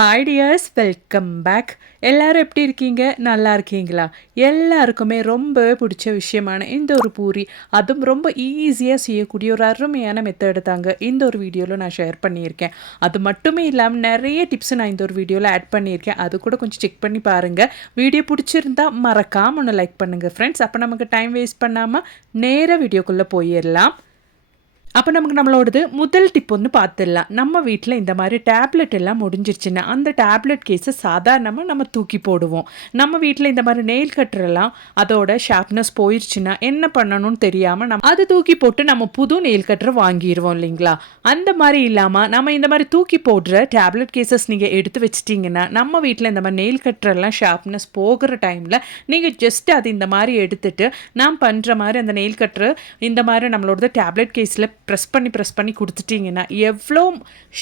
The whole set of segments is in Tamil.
ஹாய் டியர்ஸ் வெல்கம் பேக் எல்லோரும் எப்படி இருக்கீங்க? நல்லா இருக்கீங்களா? எல்லாருக்குமே ரொம்பவே பிடிச்ச விஷயமான இந்த ஒரு பூரி அதுவும் ரொம்ப ஈஸியாக செய்யக்கூடிய ஒரு அருமையான மெத்தட் தாங்க. இந்த ஒரு வீடியோவில் நான் ஷேர் பண்ணியிருக்கேன். அது மட்டுமே இல்லாமல் நிறைய டிப்ஸ் நான் இந்த ஒரு வீடியோவில் ஆட் பண்ணியிருக்கேன். அது கூட கொஞ்சம் செக் பண்ணி பாருங்கள் வீடியோ பிடிச்சிருந்தா மறக்காமல் ஒன்று லைக் பண்ணுங்கள் ஃப்ரெண்ட்ஸ் அப்போ நமக்கு டைம் வேஸ்ட் பண்ணாமல் நேராக வீடியோக்குள்ளே போயிடலாம். அப்போ நமக்கு நம்மளோடது முதல் டிப் ஒன்று பார்த்துடலாம் நம்ம வீட்டில் இந்த மாதிரி டேப்லெட் எல்லாம் முடிஞ்சிருச்சுன்னா அந்த டேப்லெட் கேஸை சாதாரணமாக நம்ம தூக்கி போடுவோம். நம்ம வீட்டில் இந்த மாதிரி நெயில் கட்டரெல்லாம் அதோட ஷார்ப்னஸ் போயிடுச்சுன்னா என்ன பண்ணணும்னு தெரியாமல் நம்ம அதை தூக்கி போட்டு நம்ம புது நெயில் கட்டரை வாங்கிடுவோம் இல்லைங்களா? அந்த மாதிரி இல்லாமல் நம்ம இந்த மாதிரி தூக்கி போடுற டேப்லெட் கேசஸ் நீங்கள் எடுத்து வச்சிட்டிங்கன்னா நம்ம வீட்டில் இந்த மாதிரி நெயில் கட்டரெல்லாம் ஷார்ப்னஸ் போகிற டைமில் நீங்கள் ஜஸ்ட் அது இந்த மாதிரி எடுத்துட்டு நான் பண்ணுற மாதிரி அந்த நெயில் கட்டரு இந்த மாதிரி நம்மளோட டேப்லெட் கேஸில் ப்ரெஸ் பண்ணி ப்ரெஸ் பண்ணி கொடுத்துட்டிங்கன்னா எவ்வளோ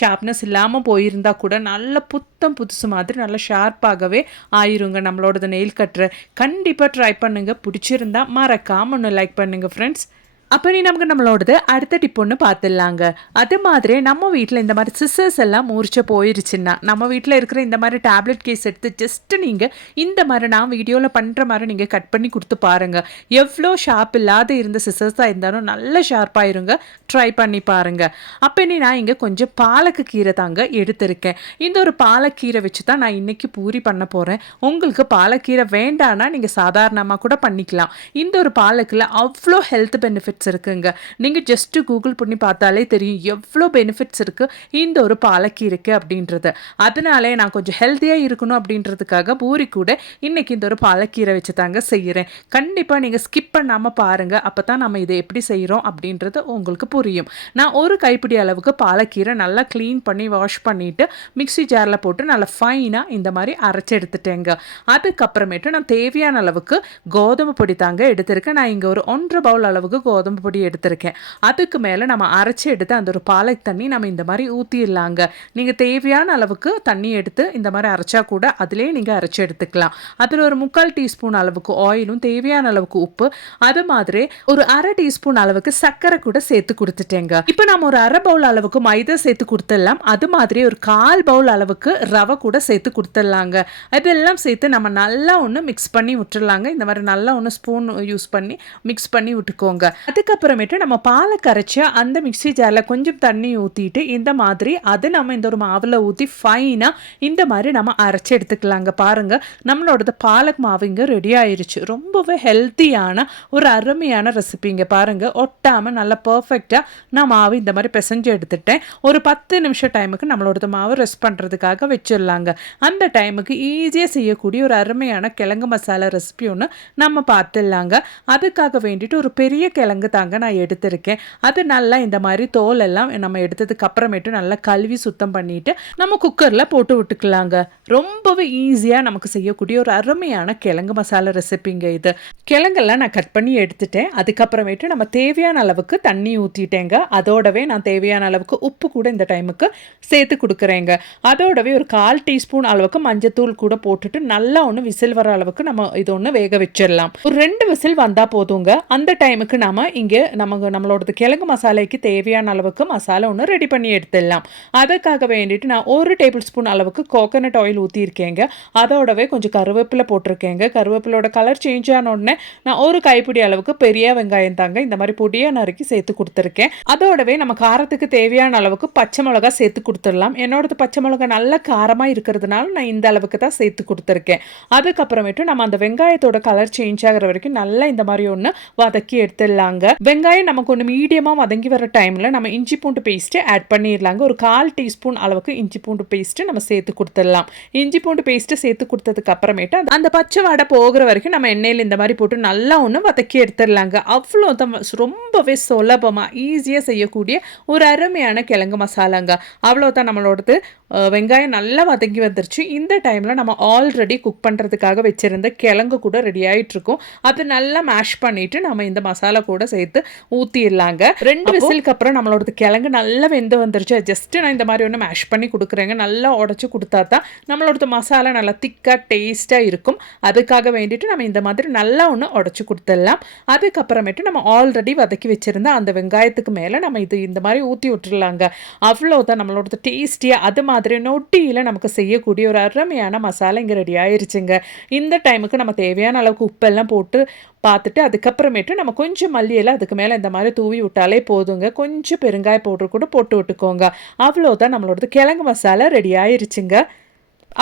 ஷார்ப்னஸ் இல்லாமல் போயிருந்தா கூட நல்ல புத்தம் புதுசு மாதிரி நல்ல ஷார்ப்பாகவே ஆயிருங்க. நம்மளோடது நெயில் கட்டுற கண்டிப்பாக ட்ரை பண்ணுங்கள் பிடிச்சிருந்தா மறக்காம ஒன்று லைக் பண்ணுங்கள் ஃப்ரெண்ட்ஸ் அப்போ நீ நமக்கு நம்மளோடது அடுத்த டிப் ஒன்று பார்த்துடலாங்க அது மாதிரி நம்ம வீட்டில் இந்த மாதிரி சிஸ்டர்ஸ் எல்லாம் மூர்ச்ச போயிருச்சுன்னா நம்ம வீட்டில் இருக்கிற இந்த மாதிரி டேப்லெட் கேஸ் எடுத்து ஜஸ்ட் நீங்கள் இந்த மாதிரி நான் வீடியோவில் பண்ணுற மாதிரி நீங்கள் கட் பண்ணி கொடுத்து பாருங்கள் எவ்வளோ ஷார்ப் இல்லாத இருந்த சிஸ்டர்ஸாக இருந்தாலும் நல்ல ஷார்ப்பாயிருங்க ட்ரை பண்ணி பாருங்கள் அப்போ நீ நான் இங்கே கொஞ்சம் பாலக்கு கீரை தாங்க எடுத்திருக்கேன். இந்த ஒரு பாலக்கீரை வச்சு தான் நான் இன்றைக்கி பூரி பண்ண போகிறேன் உங்களுக்கு பாலக்கீரை வேண்டான்னா நீங்கள் சாதாரணமாக கூட பண்ணிக்கலாம். இந்த ஒரு பாலக்கில் அவ்வளோ ஹெல்த் பெனிஃபிட்ஸ் இருக்குங்க. நீங்கள் ஜஸ்ட்டு கூகுள் பண்ணி பார்த்தாலே தெரியும் எவ்வளோ பெனிஃபிட்ஸ் இருக்குது இந்த ஒரு பாலக்கீரைக்கு அப்படின்றது. அதனாலே நான் கொஞ்சம் ஹெல்த்தியாக இருக்கணும் அப்படின்றதுக்காக பூரி கூட இன்றைக்கி இந்த ஒரு பாலக்கீரை வச்சு தாங்க செய்கிறேன் கண்டிப்பாக நீங்கள் ஸ்கிப் பண்ணாமல் பாருங்கள் அப்போ தான் நம்ம இதை எப்படி செய்கிறோம் அப்படின்றது உங்களுக்கு புரியும். நான் ஒரு கைப்பிடி அளவுக்கு பாலக்கீரை நல்லா க்ளீன் பண்ணி வாஷ் பண்ணிவிட்டு மிக்ஸி ஜாரில் போட்டு நல்லா ஃபைனாக இந்த மாதிரி அரைச்சி எடுத்துட்டேங்க. அதுக்கப்புறமேட்டு நான் தேவையான அளவுக்கு கோதுமை பொடி தாங்க எடுத்திருக்கேன். நான் இங்கே ஒரு ஒன்றரை பவுல் அளவுக்கு கோதுமை பொடி எடுத்திருக்கேன். அதுக்கு மேலே நம்ம அரைச்சி எடுத்து அந்த ஒரு பாலை தண்ணி நம்ம இந்த மாதிரி ஊற்றிடலாங்க நீங்கள் தேவையான அளவுக்கு தண்ணி எடுத்து இந்த மாதிரி அரைச்சா கூட அதிலே நீங்கள் அரைச்சி எடுத்துக்கலாம். அதில் ஒரு முக்கால் டீஸ்பூன் அளவுக்கு ஆயிலும் தேவையான அளவுக்கு உப்பு. அது மாதிரி ஒரு அரை டீஸ்பூன் அளவுக்கு சர்க்கரை கூட சேர்த்து கொடுத்துட்டேங்க. இப்போ நம்ம ஒரு அரை பவுல் அளவுக்கு மைதா சேர்த்து கொடுத்துடலாம். அது மாதிரி ஒரு கால் பவுல் அளவுக்கு ரவை கூட சேர்த்து கொடுத்துடலாங்க. இதெல்லாம் சேர்த்து நம்ம நல்லா ஒன்று மிக்ஸ் பண்ணி விட்டுடலாங்க. இந்த மாதிரி நல்லா ஒன்று ஸ்பூன் யூஸ் பண்ணி மிக்ஸ் பண்ணி விட்டுக்கோங்க. அதுக்கப்புறமேட்டு நம்ம பாலை கரைச்சி அந்த மிக்சி ஜாரில் கொஞ்சம் தண்ணி ஊற்றிட்டு இந்த மாதிரி அது நம்ம இந்த ஒரு மாவில் ஊற்றி ஃபைனாக இந்த மாதிரி நம்ம அரைச்சி எடுத்துக்கலாங்க. பாருங்கள் நம்மளோடது பாலக் மாவு இங்கே ரெடி ஆயிடுச்சு ரொம்பவே ஹெல்த்தியான ஒரு அருமையான ரெசிபிங்க பாருங்கள் ஒட்டாமல் நல்லா பர்ஃபெக்டாக நான் மாவு இந்த மாதிரி பிசைஞ்சு எடுத்துட்டேன். ஒரு பத்து நிமிஷம் டைமுக்கு நம்மளோடது மாவு ரெஸ்ட் பண்ணுறதுக்காக வச்சிடலாங்க. அந்த டைமுக்கு ஈஸியாக செய்யக்கூடிய ஒரு அருமையான கிழங்கு மசாலா ரெசிபி ஒன்று நம்ம பார்த்துடலாங்க. அதுக்காக வேண்டிட்டு ஒரு பெரிய கிழங்கு தாங்க நான் எடுத்திருக்கேன். அது நல்லா இந்த மாதிரி தோல் எல்லாம் நம்ம எடுத்ததுக்கு அப்புறமேட்டு நல்லா கழுவி சுத்தம் பண்ணிட்டு நம்ம குக்கரில் போட்டு விட்டுக்கலாங்க. ரொம்பவே ஈஸியாக நமக்கு செய்யக்கூடிய ஒரு அருமையான கிழங்கு மசாலா ரெசிபிங்க இது. கிழங்கெல்லாம் நான் கட் பண்ணி எடுத்துட்டேன். அதுக்கப்புறமேட்டு நம்ம தேவையான அளவுக்கு தண்ணி ஊற்றிட்டேங்க அதோடவே நான் தேவையான அளவுக்கு உப்பு கூட இந்த டைமுக்கு சேர்த்து கொடுக்குறேங்க. அதோடவே ஒரு கால் டீஸ்பூன் அளவுக்கு மஞ்சத்தூள் கூட போட்டுட்டு நல்லா ஒன்று விசில் வர அளவுக்கு நம்ம இது ஒன்று வேக வச்சிடலாம். ஒரு ரெண்டு விசில் வந்தால் போதுங்க. அந்த டைமுக்கு நாம் இங்கே நமக்கு நம்மளோடது கிழங்கு மசாலைக்கு தேவையான அளவுக்கு மசாலா ஒன்று ரெடி பண்ணி எடுத்துடலாம். அதுக்காக வேண்டிட்டு நான் ஒரு டேபிள் ஸ்பூன் அளவுக்கு கோகோனட் ஆயில் ஊற்றிருக்கேங்க அதோடவே கொஞ்சம் கருவேப்பிலை போட்டிருக்கேங்க. கருவேப்பிலோட கலர் சேஞ்ச் ஆன உடனே நான் ஒரு கைப்பிடி அளவுக்கு பெரிய வெங்காயம் தாங்க இந்த மாதிரி பொடியாக நறுக்கி சேர்த்து கொடுத்துருக்கேன். அதோடவே நம்ம காரத்துக்கு தேவையான அளவுக்கு பச்சை மிளகா சேர்த்து கொடுத்துடலாம். என்னோடது பச்சை மிளகா நல்ல காரமாக இருக்கிறதுனால நான் இந்த அளவுக்கு தான் சேர்த்து கொடுத்துருக்கேன். அதுக்கப்புறமேட்டு நம்ம அந்த வெங்காயத்தோட கலர் சேஞ்ச் ஆகிற வரைக்கும் நல்லா இந்த மாதிரி ஒன்று வதக்கி எடுத்துடலாங்க. வெங்காயம் நமக்கு ஒன்று மீடியமாக வதங்கி வர டைமில் நம்ம இஞ்சி பூண்டு பேஸ்ட்டு ஆட் பண்ணிடலாங்க ஒரு கால் டீஸ்பூன் அளவுக்கு இஞ்சி பூண்டு பேஸ்ட்டு நம்ம சேர்த்து கொடுத்துடலாம். இஞ்சி பூண்டு பேஸ்ட்டு சேர்த்து கொடுத்ததுக்கு அப்புறமேட்டு அந்த- பச்சை வடை போகிற வரைக்கும் நம்ம எண்ணெயில் இந்த மாதிரி போட்டு நல்லா ஒன்று வதக்கி எடுத்துடலாங்க. அவ்வளோ தான் ரொம்பவே சுலபமாக ஈஸியாக செய்யக்கூடிய ஒரு அருமையான கிழங்கு மசாலாங்க. அவ்வளோதான் நம்மளோடது. வெங்காயம் நல்லா வதங்கி வந்துருச்சு. இந்த டைமில் நம்ம ஆல்ரெடி குக் பண்ணுறதுக்காக வச்சுருந்த கிழங்கு கூட ரெடி ஆயிட்டு இருக்கும் அது நல்லா மேஷ் பண்ணிட்டு நம்ம இந்த மசாலா கூட சேர்த்து ஊற்றிடலாங்க ரெண்டு விசிலுக்கு அப்புறம் நம்மளோடது கிழங்கு நல்லா வெந்து வந்துருச்சு. ஜஸ்ட் நான் இந்த மாதிரி ஒன்று மேஷ் பண்ணி கொடுக்குறேங்க. நல்லா உடச்சி கொடுத்தா தான் நம்மளோடது மசாலா நல்லா திக்காக டேஸ்ட்டாக இருக்கும். அதுக்காக வேண்டிட்டு நம்ம இந்த மாதிரி நல்லா ஒன்று உடச்சி கொடுத்துடலாம். அதுக்கப்புறமேட்டு நம்ம ஆல்ரெடி வதக்கி வச்சுருந்த அந்த வெங்காயத்துக்கு மேலே நம்ம இது இந்த மாதிரி ஊற்றி விட்டுறலாங்க அவ்வளோதான் நம்மளோடது டேஸ்டியாக அது மாதிரி நொட்டியில் நமக்கு செய்யக்கூடிய ஒரு அருமையான மசாலா இங்கே ரெடி ஆயிருச்சுங்க. இந்த டைமுக்கு நம்ம தேவையான அளவுக்கு உப்பெல்லாம் போட்டு பார்த்துட்டு அதுக்கப்புறமேட்டு நம்ம கொஞ்சம் மல்லியெல்லாம் அதுக்கு மேலே இந்த மாதிரி தூவி விட்டாலே போதுங்க. கொஞ்சம் பெருங்காய பவுடர் கூட போட்டு விட்டுக்கோங்க. அவ்வளோதான் நம்மளோடது கிழங்கு மசாலா ரெடி ஆயிருச்சுங்க.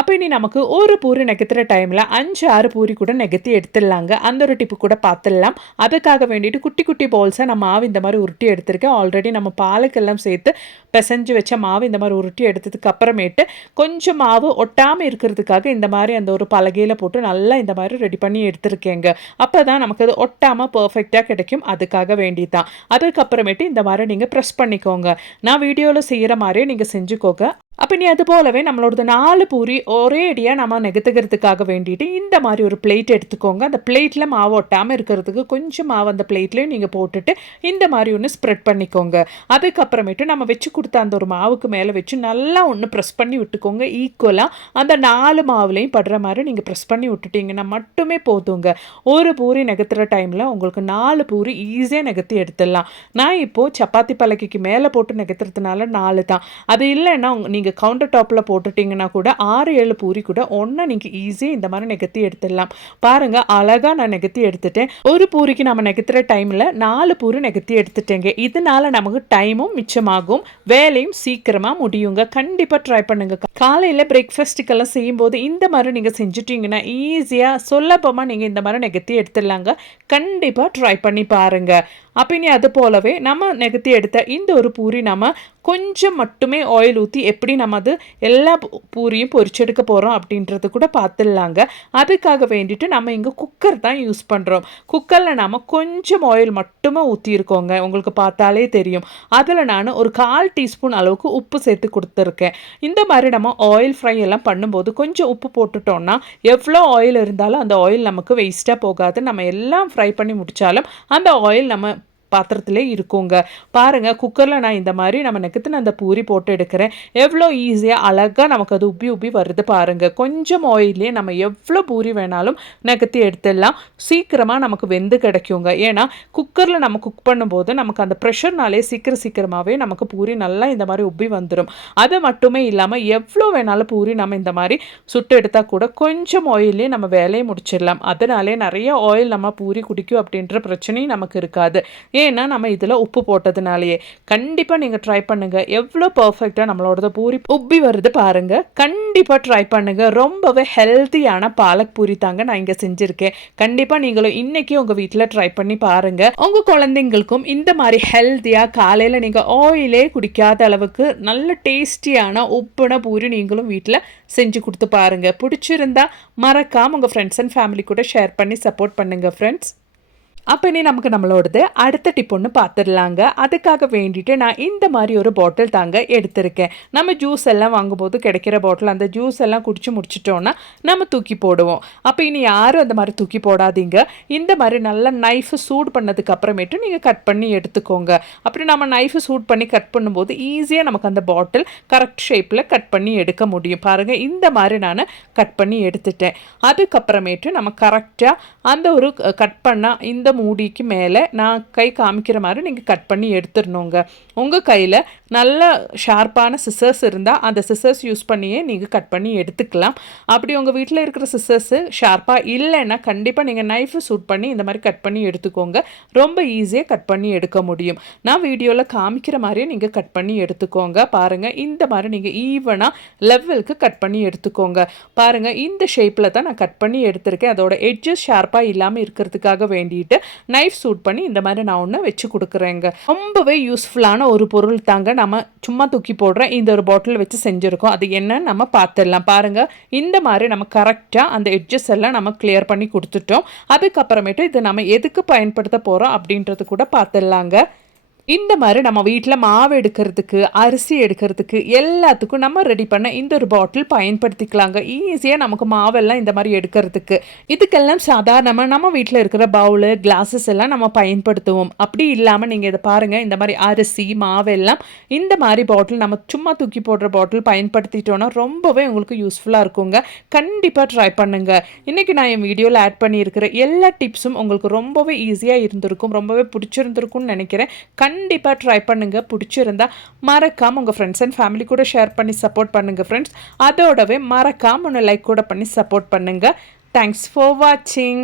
அப்போ இனி நமக்கு ஒரு பூரி நெகத்துற டைமில் அஞ்சு ஆறு பூரி கூட நெகத்தி எடுத்துடலாங்க. அந்த ஒரு டிப்பு கூட பார்த்துடலாம் அதுக்காக வேண்டிட்டு குட்டி குட்டி பவுல்ஸை நான் மாவு இந்த மாதிரி உருட்டி எடுத்திருக்கேன். ஆல்ரெடி நம்ம பாலுக்கெல்லாம் சேர்த்து பிசைஞ்சு வச்ச மாவு இந்த மாதிரி உருட்டி எடுத்ததுக்கு அப்புறமேட்டு கொஞ்சம் மாவு ஒட்டாமல் இருக்கிறதுக்காக இந்த மாதிரி அந்த ஒரு பலகையில் போட்டு நல்லா இந்த மாதிரி ரெடி பண்ணி எடுத்திருக்கேங்க. அப்போ தான் நமக்கு அது ஒட்டாமல் பர்ஃபெக்டாக கிடைக்கும். அதுக்காக வேண்டி தான் அதுக்கப்புறமேட்டு இந்த மாதிரி நீங்கள் ப்ரெஸ் பண்ணிக்கோங்க. நான் வீடியோவில் செய்கிற மாதிரியே நீங்கள் செஞ்சுக்கோங்க. அப்போ நீ அது போலவே நம்மளோடது நாலு பூரி ஒரே அடியாக நம்ம நெகத்துக்கிறதுக்காக வேண்டிட்டு இந்த மாதிரி ஒரு பிளேட் எடுத்துக்கோங்க. அந்த பிளேட்டில் மாவு ஒட்டாமல் இருக்கிறதுக்கு கொஞ்சம் மாவு அந்த பிளேட்லேயும் நீங்கள் போட்டுட்டு இந்த மாதிரி ஒன்று ஸ்ப்ரெட் பண்ணிக்கோங்க. அதுக்கப்புறமேட்டு நம்ம வச்சு கொடுத்த அந்த ஒரு மாவுக்கு மேலே வச்சு நல்லா ஒன்று ப்ரெஸ் பண்ணி விட்டுக்கோங்க. ஈக்குவலாக அந்த நாலு மாவுலையும் படுற மாதிரி நீங்கள் ப்ரெஸ் பண்ணி விட்டுட்டீங்கன்னா மட்டுமே போதுங்க. ஒரு பூரி நெகத்துற டைமில் உங்களுக்கு நாலு பூரி ஈஸியாக நெகத்தி எடுத்துடலாம். நான் இப்போது சப்பாத்தி பலகைக்கு மேலே போட்டு நெகத்துறதுனால நாலு தான். அது இல்லைன்னா நீங்கள் கவுண்டர் டாப்பில் போட்டுட்டிங்கன்னா கூட ஆறு ஏழு பூரி கூட ஒன்றா நீங்கள் ஈஸியாக இந்த மாதிரி நெகத்தி எடுத்துடலாம். பாருங்கள் அழகாக நான் நெகத்தி எடுத்துட்டேன். ஒரு பூரிக்கு நம்ம நெகத்துற டைமில் நாலு பூரி நெகத்தி எடுத்துட்டேங்க. இதனால நமக்கு டைமும் மிச்சமாகும். வேலையும் சீக்கிரமாக முடியுங்க. கண்டிப்பாக ட்ரை பண்ணுங்க. காலையில் பிரேக்ஃபாஸ்ட்டுக்கெல்லாம் செய்யும்போது இந்த மாதிரி நீங்கள் செஞ்சுட்டீங்கன்னா ஈஸியாக சுலபமாக நீங்கள் இந்த மாதிரி நெகத்தி எடுத்துடலாங்க. கண்டிப்பாக ட்ரை பண்ணி பாருங்கள் அப்போ இனி அது போலவே நம்ம நெகத்தி எடுத்த இந்த ஒரு பூரி நம்ம கொஞ்சம் மட்டுமே ஆயில் ஊற்றி எப்படி நம்ம அது எல்லா பூரியும் பொரிச்செடுக்க போகிறோம் அப்படின்றது கூட பார்த்துடலாங்க அதுக்காக வேண்டிட்டு நம்ம இங்கே குக்கர் தான் யூஸ் பண்ணுறோம் குக்கரில் நாம் கொஞ்சம் ஆயில் மட்டுமே ஊற்றிருக்கோங்க உங்களுக்கு பார்த்தாலே தெரியும். அதில் நான் ஒரு கால் டீஸ்பூன் அளவுக்கு உப்பு சேர்த்து கொடுத்துருக்கேன். இந்த மாதிரி நம்ம ஆயில் ஃப்ரை எல்லாம் பண்ணும்போது கொஞ்சம் உப்பு போட்டுட்டோம்னா எவ்வளோ ஆயில் இருந்தாலும் அந்த ஆயில் நமக்கு வேஸ்ட்டாக போகாது. நம்ம எல்லாம் ஃப்ரை பண்ணி முடித்தாலும் அந்த ஆயில் நம்ம பாத்திரத்திலே இருக்குங்க. பாருங்கள் குக்கரில் நான் இந்த மாதிரி நம்ம நெக்கத்துன அந்த பூரி போட்டு எடுக்கிறேன். எவ்வளோ ஈஸியாக அழகாக நமக்கு அது உப்பி உப்பி வருது பாருங்கள் கொஞ்சம் ஆயிலே நம்ம எவ்வளோ பூரி வேணாலும் நெகத்தி எடுத்துடலாம். சீக்கிரமாக நமக்கு வெந்து கிடைக்குங்க. ஏன்னா குக்கரில் நம்ம குக் பண்ணும்போது நமக்கு அந்த ப்ரெஷர்னாலே சீக்கிரம் சீக்கிரமாகவே நமக்கு பூரி நல்லா இந்த மாதிரி உப்பி வந்துடும் அது மட்டுமே இல்லாமல் எவ்வளோ வேணாலும் பூரி நம்ம இந்த மாதிரி சுட்டு எடுத்தால் கூட கொஞ்சம் ஆயிலே நம்ம வேலையை முடிச்சிடலாம். அதனாலே நிறைய ஆயில் நம்ம பூரி குடிக்கும் அப்படின்ற பிரச்சனையும் நமக்கு இருக்காது. ஏன்னா நம்ம இதில் உப்பு போட்டதுனாலேயே. கண்டிப்பாக நீங்கள் ட்ரை பண்ணுங்கள் எவ்வளோ பர்ஃபெக்டாக நம்மளோடது பூரி உப்பி வருது பாருங்க. கண்டிப்பாக ட்ரை பண்ணுங்க. ரொம்பவே ஹெல்த்தியான பாலக் பூரி தாங்க நான் இங்கே செஞ்சுருக்கேன். கண்டிப்பாக நீங்களும் இன்றைக்கி உங்கள் வீட்டில் ட்ரை பண்ணி பாருங்க. உங்கள் குழந்தைங்களுக்கும் இந்த மாதிரி ஹெல்த்தியாக காலையில் நீங்கள் ஆயிலே குடிக்காத அளவுக்கு நல்ல டேஸ்டியான உப்புன பூரி நீங்களும் வீட்டில் செஞ்சு கொடுத்து பாருங்க. பிடிச்சிருந்தா மறக்காம உங்கள் ஃப்ரெண்ட்ஸ் அண்ட் ஃபேமிலி கூட ஷேர் பண்ணி சப்போர்ட் பண்ணுங்க ஃப்ரெண்ட்ஸ் அப்போ இனி நமக்கு நம்மளோடது அடுத்த டிப் ஒன்று பார்த்துடலாங்க அதுக்காக வேண்டிட்டு நான் இந்த மாதிரி ஒரு பாட்டில் தாங்க எடுத்திருக்கேன். நம்ம ஜூஸ் எல்லாம் வாங்கும்போது கிடைக்கிற பாட்டில் அந்த ஜூஸ் எல்லாம் குடிச்சு முடிச்சிட்டோன்னா நம்ம தூக்கி போடுவோம். அப்போ இனி யாரும் அந்த மாதிரி தூக்கி போடாதீங்க. இந்த மாதிரி நல்லா நைஃபு சூடு பண்ணதுக்கு அப்புறமேட்டு நீங்கள் கட் பண்ணி எடுத்துக்கோங்க. அப்படி நம்ம நைஃபு சூட் பண்ணி கட் பண்ணும்போது ஈஸியாக நமக்கு அந்த பாட்டில் கரெக்ட் ஷேப்பில் கட் பண்ணி எடுக்க முடியும். பாருங்கள் இந்த மாதிரி நான் கட் பண்ணி எடுத்துட்டேன். அதுக்கப்புறமேட்டு நம்ம கரெக்டாக அந்த ஒரு கட் பண்ண இந்த மூடிக்கு மேலே நான் கை காமிக்கிற மாதிரி நீங்கள் கட் பண்ணி எடுத்துடணுங்க. உங்கள் கையில் நல்ல ஷார்ப்பான சிசர்ஸ் இருந்தால் அந்த சிசர்ஸ் யூஸ் பண்ணியே நீங்கள் கட் பண்ணி எடுத்துக்கலாம். அப்படி உங்கள் வீட்டில் இருக்கிற சிசர்ஸு ஷார்ப்பாக இல்லைன்னா கண்டிப்பாக நீங்கள் நைஃபு சூட் பண்ணி இந்த மாதிரி கட் பண்ணி எடுத்துக்கோங்க. ரொம்ப ஈஸியாக கட் பண்ணி எடுக்க முடியும். நான் வீடியோவில் காமிக்கிற மாதிரியே நீங்கள் கட் பண்ணி எடுத்துக்கோங்க. பாருங்கள் இந்த மாதிரி நீங்கள் ஈவனாக லெவலுக்கு கட் பண்ணி எடுத்துக்கோங்க. பாருங்கள் இந்த ஷேப்பில் தான் நான் கட் பண்ணி எடுத்திருக்கேன். அதோட எட்ஜஸ் ஷார்ப்பாக இல்லாமல் இருக்கிறதுக்காக வேண்டிட்டு நைஃப் சூட் பண்ணி இந்த மாதிரி நான் ஒன்று வச்சு கொடுக்குறேங்க. ரொம்பவே யூஸ்ஃபுல்லான ஒரு பொருள் தாங்க. நம்ம சும்மா தூக்கி போடுற இந்த ஒரு பாட்டில் வச்சு செஞ்சுருக்கோம். அது என்னன்னு நம்ம பார்த்துடலாம். பாருங்கள் இந்த மாதிரி நம்ம கரெக்டாக அந்த எட்ஜஸ் எல்லாம் நம்ம கிளியர் பண்ணி கொடுத்துட்டோம். அதுக்கப்புறமேட்டு இது நம்ம எதுக்கு பயன்படுத்த போகிறோம் அப்படின்றது கூட பார்த்துடலாங்க. இந்த மாதிரி நம்ம வீட்டில் மாவு எடுக்கிறதுக்கு அரிசி எடுக்கிறதுக்கு எல்லாத்துக்கும் நம்ம ரெடி பண்ண இந்த ஒரு பாட்டில் பயன்படுத்திக்கலாங்க. ஈஸியாக நமக்கு மாவெல்லாம் இந்த மாதிரி எடுக்கிறதுக்கு. இதுக்கெல்லாம் சாதாரணமாக நம்ம வீட்டில் இருக்கிற பவுலு கிளாஸஸ் எல்லாம் நம்ம பயன்படுத்துவோம். அப்படி இல்லாமல் நீங்கள் இதை பாருங்கள் இந்த மாதிரி அரிசி மாவெல்லாம் இந்த மாதிரி பாட்டில் நம்ம சும்மா தூக்கி போடுற பாட்டில் பயன்படுத்திட்டோன்னா ரொம்பவே உங்களுக்கு யூஸ்ஃபுல்லாக இருக்குங்க. கண்டிப்பாக ட்ரை பண்ணுங்கள் இன்றைக்கி நான் என் வீடியோவில் ஆட் பண்ணியிருக்கிற எல்லா டிப்ஸும் உங்களுக்கு ரொம்பவே ஈஸியாக இருந்திருக்கும் ரொம்பவே பிடிச்சிருந்திருக்கும்னு நினைக்கிறேன். கண் கண்டிப்பாக ட்ரை பண்ணுங்கள் பிடிச்சிருந்தா மறக்காமல் உங்கள் ஃப்ரெண்ட்ஸ் அண்ட் ஃபேமிலி கூட ஷேர் பண்ணி சப்போர்ட் பண்ணுங்கள் ஃப்ரெண்ட்ஸ் அதோடவே மறக்காமல் ஒன்று லைக் கூட பண்ணி சப்போர்ட் பண்ணுங்கள் தேங்க்ஸ் ஃபார் வாட்சிங்